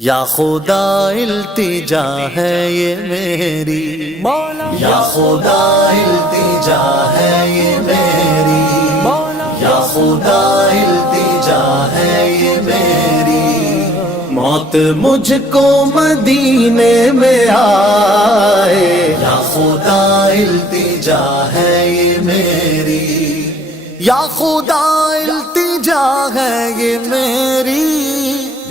یا خدا التجا ہے یہ میری، یا خدا التجا ہے یہ میری، یا خدا التجا ہے یہ میری، موت مجھ کو مدینے میں آئے، یا خدا التجا ہے یہ میری، یا خدا التجا ہے یہ میری،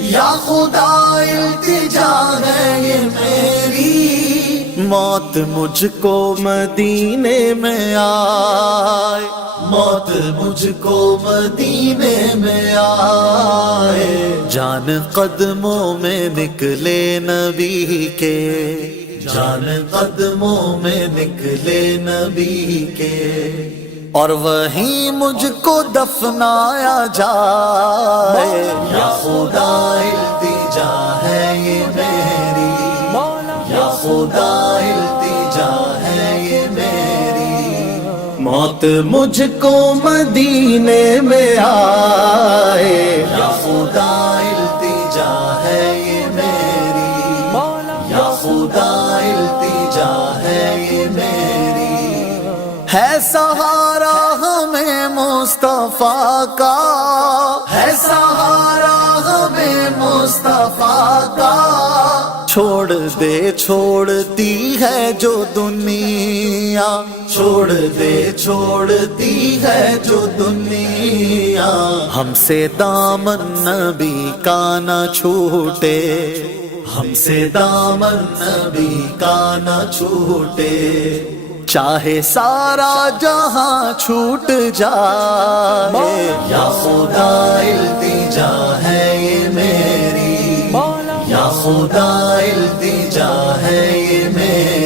یا خدا التجا ہے یہ میری، موت مجھ کو مدینے میں آئے، موت مجھ کو مدینے میں آئے، جان قدموں میں نکلے نبی کے، جان قدموں میں نکلے نبی کے، اور وہیں مجھ کو دفنایا جائے، یا خدا التجا ہے یہ میری، یا خدا التجا ہے یہ میری، موت مجھ کو مدینے میں آئے، یا خدا التجا ہے یہ میری، یا خدا التجا ہے یہ میری، ہے سہارا ہمیں مصطفیٰ کا، ہے سہارا ہمیں مصطفیٰ کا، چھوڑ دے چھوڑتی ہے جو دنیا، چھوڑ دے چھوڑتی ہے جو دنیا، ہم سے دامن نبی کا نہ چھوٹے، ہم سے دامن نبی کا نہ چھوٹے، چاہے سارا جہاں چھوٹ جائے، یا خدا التجا ہے یہ میری، یا خدا التجا ہے یہ میری،